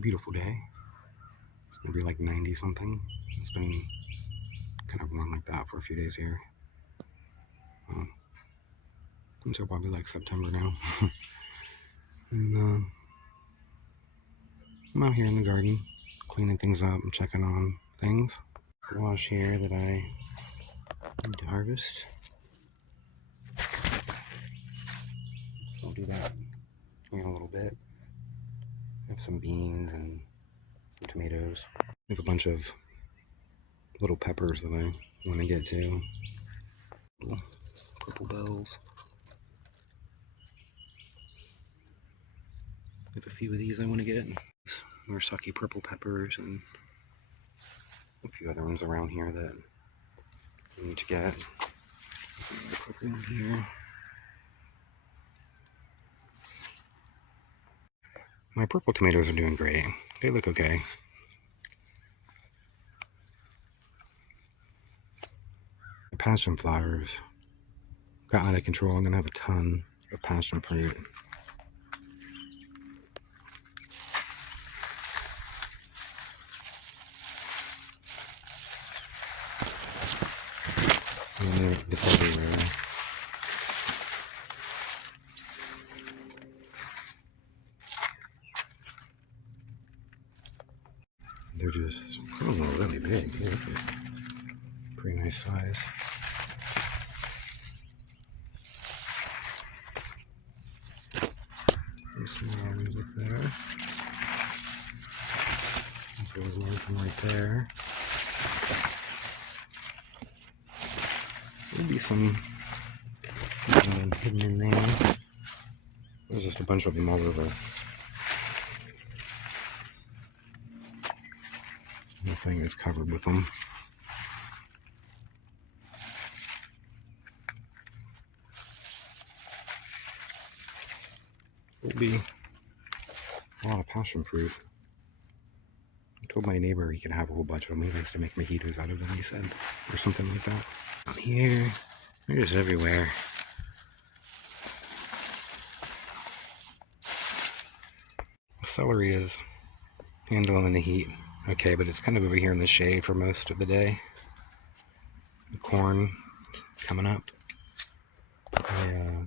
Beautiful day. It's gonna be like 90 something. It's been kind of warm like that for a few days here. Until probably like September now. And I'm out here in the garden, cleaning things up and checking on things. Squash here that I need to harvest. So I'll do that in a little bit. I have some beans and some tomatoes. I have a bunch of little peppers that I want to get to. Little purple bells. I have a few of these I want to get. More sucky purple peppers and a few other ones around here that I need to get. Purple one here. My purple tomatoes are doing great. They look okay. My passion flowers got out of control. I'm gonna have a ton of passion fruit. And they're just everywhere. They're just, really big. Yeah, pretty nice size. There's some more ones up there. There's one from right there. There'll be some hidden in there. There's just a bunch of them all over. The thing is covered with them. There'll be a lot of passion fruit. I told my neighbor he could have a whole bunch of them. He likes to make mojitos out of them, he said, or something like that. Out here, they're just everywhere. Celery is handling the heat okay, but it's kind of over here in the shade for most of the day. The corn is coming up. I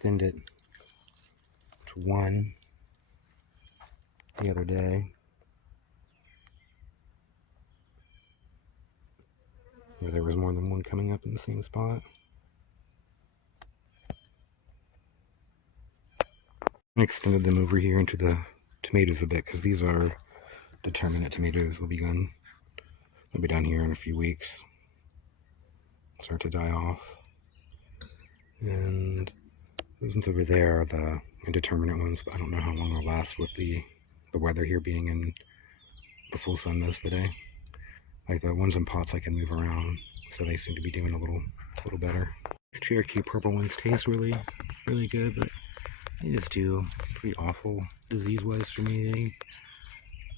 thinned it to 1 the other day. Where there was more than one coming up in the same spot. I extended them over here into the tomatoes a bit because these are determinate tomatoes. They'll be done. They'll be down here in a few weeks. Start to die off. And those ones over there are the indeterminate ones, but I don't know how long they'll last with the weather here being in the full sun most of the day. Like the ones in pots I can move around, so they seem to be doing a little better. These Cherokee purple ones taste really good, but they just do pretty awful disease-wise for me. They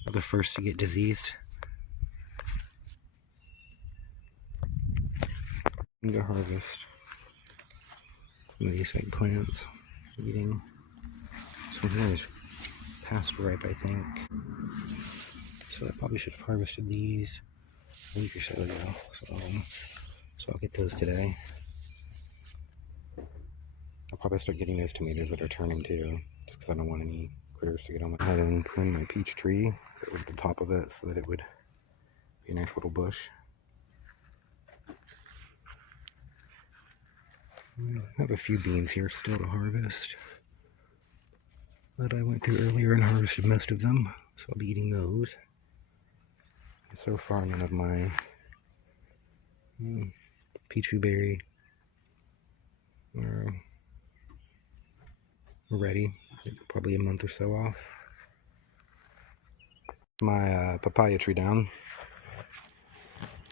are the first to get diseased. I'm gonna harvest some of these eggplants. Eating. Some of these past ripe, I think. So I probably should have harvested these a week or so ago. So I'll get those today. I'll probably start getting those tomatoes that are turning too, just because I don't want any critters to get on my head. And prune my peach tree at the top of it so that it would be a nice little bush. I have a few beans here still to harvest that I went through earlier and harvested most of them, so I'll be eating those. And so far, none of my peachy berry are ready. Probably a month or so off. My papaya tree down,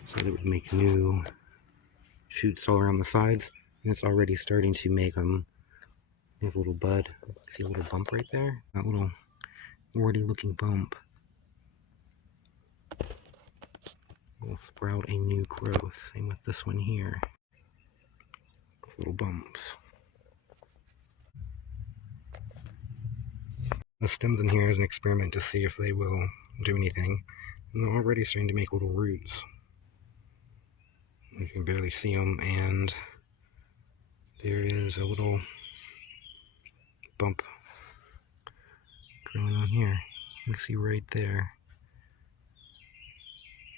so that it would make new shoots all around the sides, and it's already starting to make them. There's a little bud. See a little bump right there? That little warty looking bump will sprout a new growth. Same with this one here. Little bumps. the stems in here as an experiment to see if they will do anything. And they're already starting to make little roots. You can barely see them, and there is a little bump growing on here. You can see right there,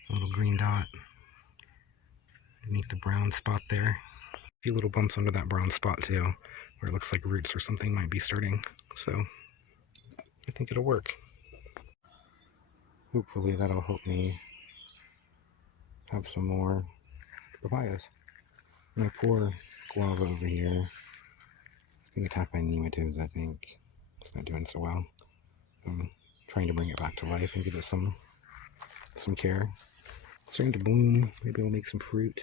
a little green dot underneath the brown spot there. A few little bumps under that brown spot too, where it looks like roots or something might be starting. So I think it'll work. Hopefully that'll help me have some more papayas. My poor guava over here is being attacked by nematodes, I think. It's not doing so well. I'm trying to bring it back to life and give it some care. It's starting to bloom. Maybe it'll make some fruit.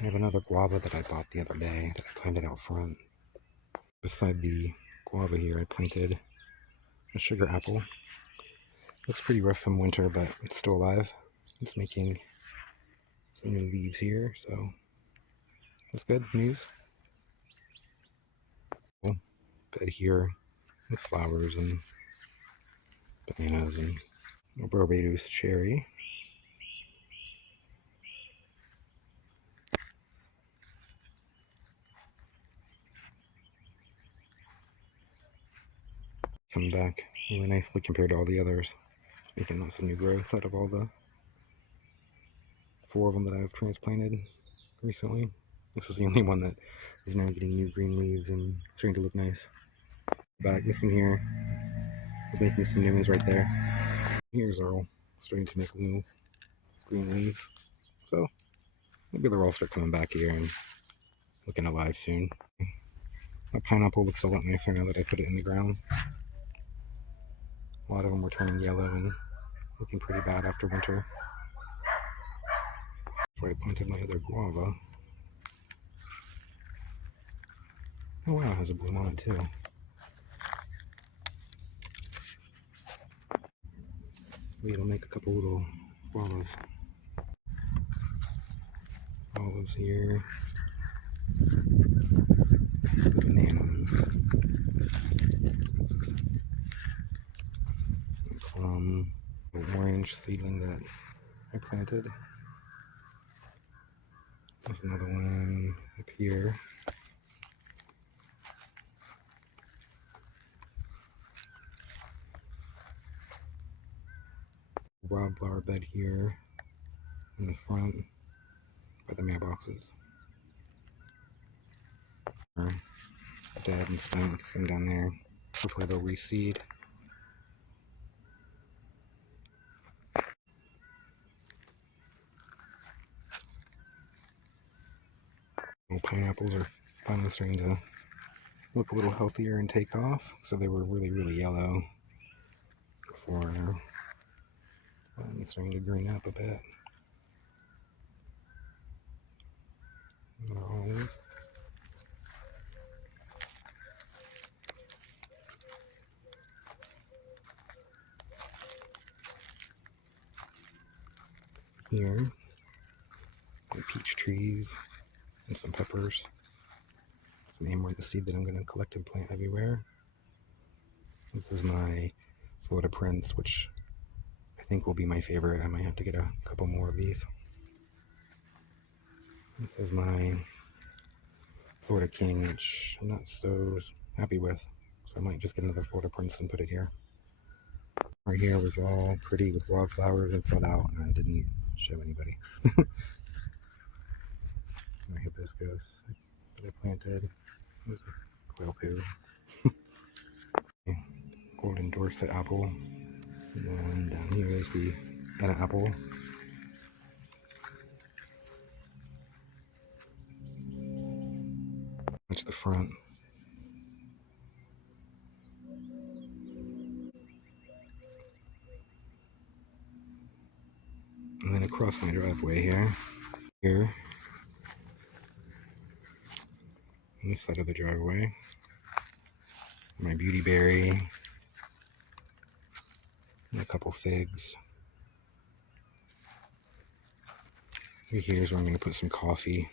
I have another guava that I bought the other day that I planted out front. Beside the guava here, I planted a sugar apple. Looks pretty rough from winter, but it's still alive. It's making some new leaves here, so that's good news. Bed here with flowers and bananas and a Barbados cherry. Coming back really nicely compared to all the others. Making some new growth out of all the 4 of them that I've transplanted recently. This was the only one that is now getting new green leaves and starting to look nice. Back, this one here is making some new ones right there. Here's all starting to make new green leaves. So maybe they'll all start coming back here and looking alive soon. That pineapple looks a lot nicer now that I put it in the ground. A lot of them were turning yellow and looking pretty bad after winter. Before I planted my other guava. Oh wow, it has a bloom on it too. Maybe it'll make a couple little guavas. Olives here. Banana. Plum. Orange seedling that I planted. There's another one up here. Wildflower bed here in the front by the mailboxes. Dead and spent thing down there. Hopefully they'll reseed. Pineapples are finally starting to look a little healthier and take off. So they were really yellow before. It's starting to green up a bit. Olive. Here, the peach trees and some peppers. Some amaranth seed that I'm going to collect and plant everywhere. This is my Florida Prince, which I think will be my favorite. I might have to get a couple more of these. This is my Florida King, which I'm not so happy with. So I might just get another Florida Prince and put it here. Right here was all pretty with wildflowers and fell out, and I didn't show anybody. My hibiscus that I planted. It was a quail poo. Golden Dorset apple. And then down here is the Anna apple. That's the front. And then across my driveway here, on this side of the driveway, my beauty berry, and a couple figs. Here's where I'm going to put some coffee.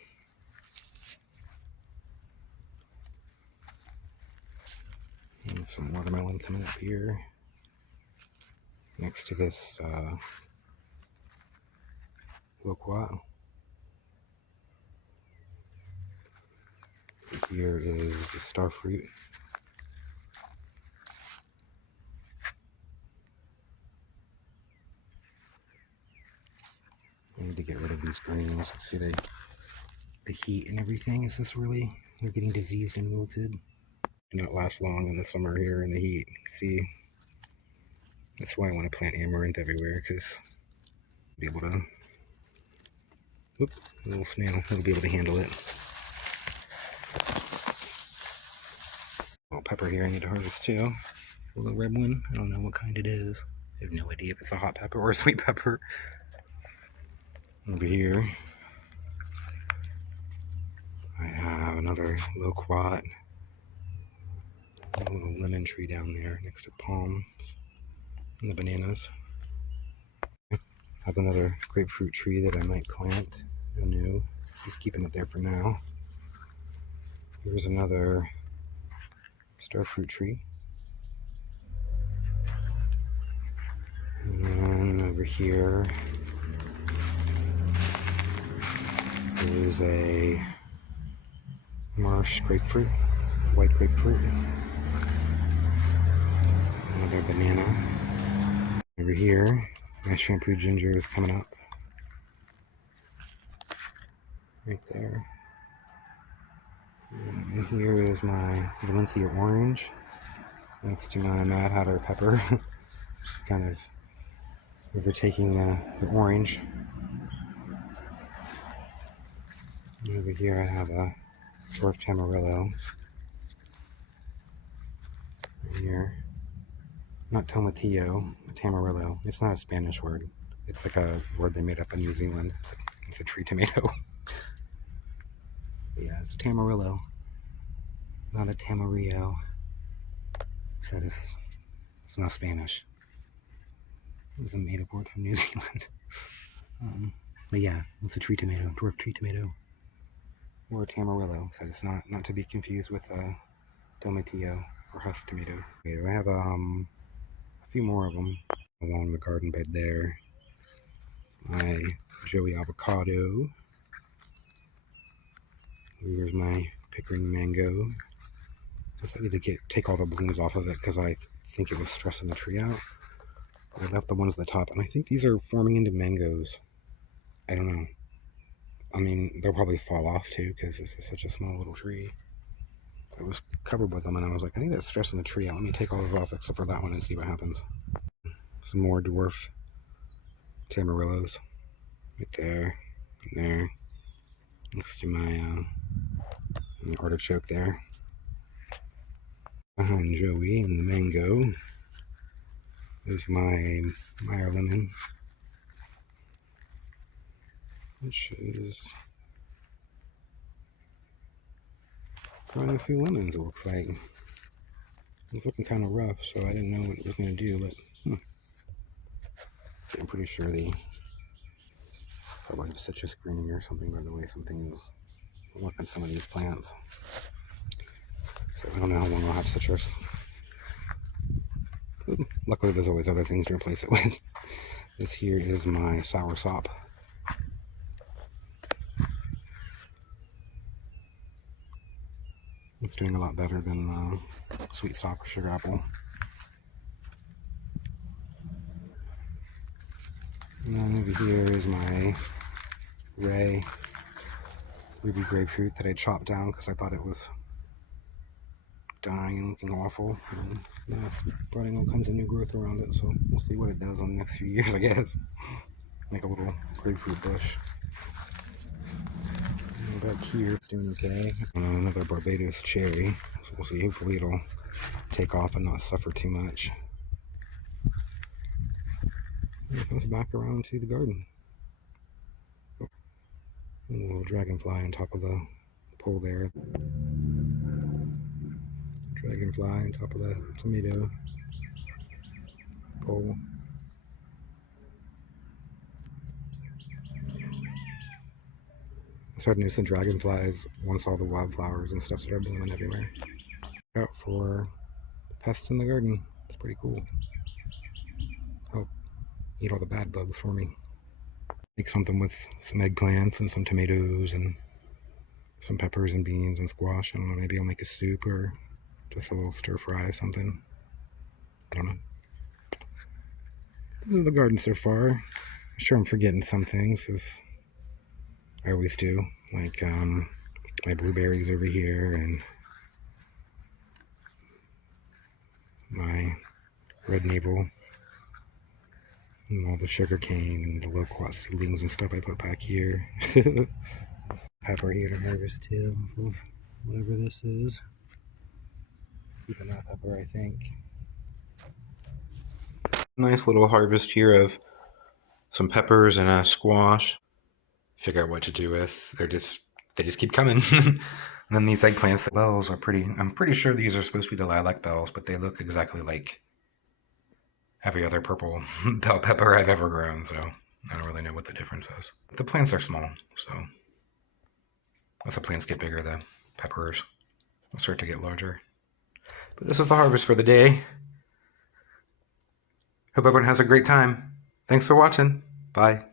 And some watermelon coming up here next to this loquat. Here is the star fruit. I need to get rid of these greens. See the heat and everything. Is this really? They're getting diseased and wilted. And not last long in the summer here in the heat. See, that's why I want to plant amaranth everywhere, because be able to. Whoop, little snail. It'll be able to handle it. Little pepper here I need to harvest too. A little red one. I don't know what kind it is. I have no idea if it's a hot pepper or a sweet pepper. Over here, I have another loquat. A little lemon tree down there next to the palms and the bananas. I have another grapefruit tree that I might plant anew. Just keeping it there for now. Here's another starfruit tree. And then over here is a marsh grapefruit, white grapefruit. Another banana. Over here, my shampoo ginger is coming up. Right there. And here is my Valencia orange next to my Mad Hatter pepper. Just kind of overtaking the orange. And over here I have a dwarf tamarillo. Right here. Not tomatillo, tamarillo. It's not a Spanish word. It's like a word they made up in New Zealand. It's a tree tomato. Yeah, it's a tamarillo, not a tamarillo. Said it's not Spanish. It was a made-up word from New Zealand. But yeah, it's a tree tomato, dwarf tree tomato, or a tamarillo. Said it's not to be confused with a tomatillo or husk tomato. Okay, I have a few more of them along the garden bed there. My Joey avocado. Here's my Pickering mango. I decided to take all the blooms off of it because I think it was stressing the tree out. I left the ones at the top, and I think these are forming into mangoes. I don't know. I mean, they'll probably fall off too because this is such a small little tree. It was covered with them, and I was like, I think that's stressing the tree out. Let me take all those off except for that one and see what happens. Some more dwarf tamarillos right there, and there, next to my artichoke there. Behind Joey and the mango is my Meyer lemon, which is growing a few lemons, it looks like. It's looking kind of rough, so I didn't know what it was going to do, but I'm pretty sure they probably have citrus greening or something, by the way. Something is looking at some of these plants. So I don't know how long I'll have citrus. Luckily, there's always other things to replace it with. This here is my soursop. It's doing a lot better than sweet sop or sugar apple. And then over here is my ruby grapefruit that I chopped down because I thought it was dying and looking awful. And now it's spreading all kinds of new growth around it, so we'll see what it does in the next few years, I guess. Make a little grapefruit bush. And back here, it's doing okay. Another Barbados cherry. So we'll see. Hopefully it'll take off and not suffer too much. And it goes back around to the garden. A little dragonfly on top of the pole there. Dragonfly on top of the tomato pole. I started noticing dragonflies once all the wildflowers and stuff started blooming everywhere. Out for pests in the garden. It's pretty cool. Help eat all the bad bugs for me. Make something with some eggplants and some tomatoes and some peppers and beans and squash. I don't know, maybe I'll make a soup or just a little stir fry or something. I don't know. This is the garden so far. I'm sure I'm forgetting some things, as I always do. Like my blueberries over here and my red maple and all the sugar cane and the loquat seedlings and stuff I put back here. Pepper here to harvest too, of whatever this is. Keeping that pepper, I think. Nice little harvest here of some peppers and a squash. Figure out what to do with. They just keep coming. And then these eggplants, the bells are pretty. I'm pretty sure these are supposed to be the lilac bells, but they look exactly like every other purple bell pepper I've ever grown. So I don't really know what the difference is. The plants are small, so as the plants get bigger, the peppers will start to get larger. But this is the harvest for the day. Hope everyone has a great time. Thanks for watching. Bye.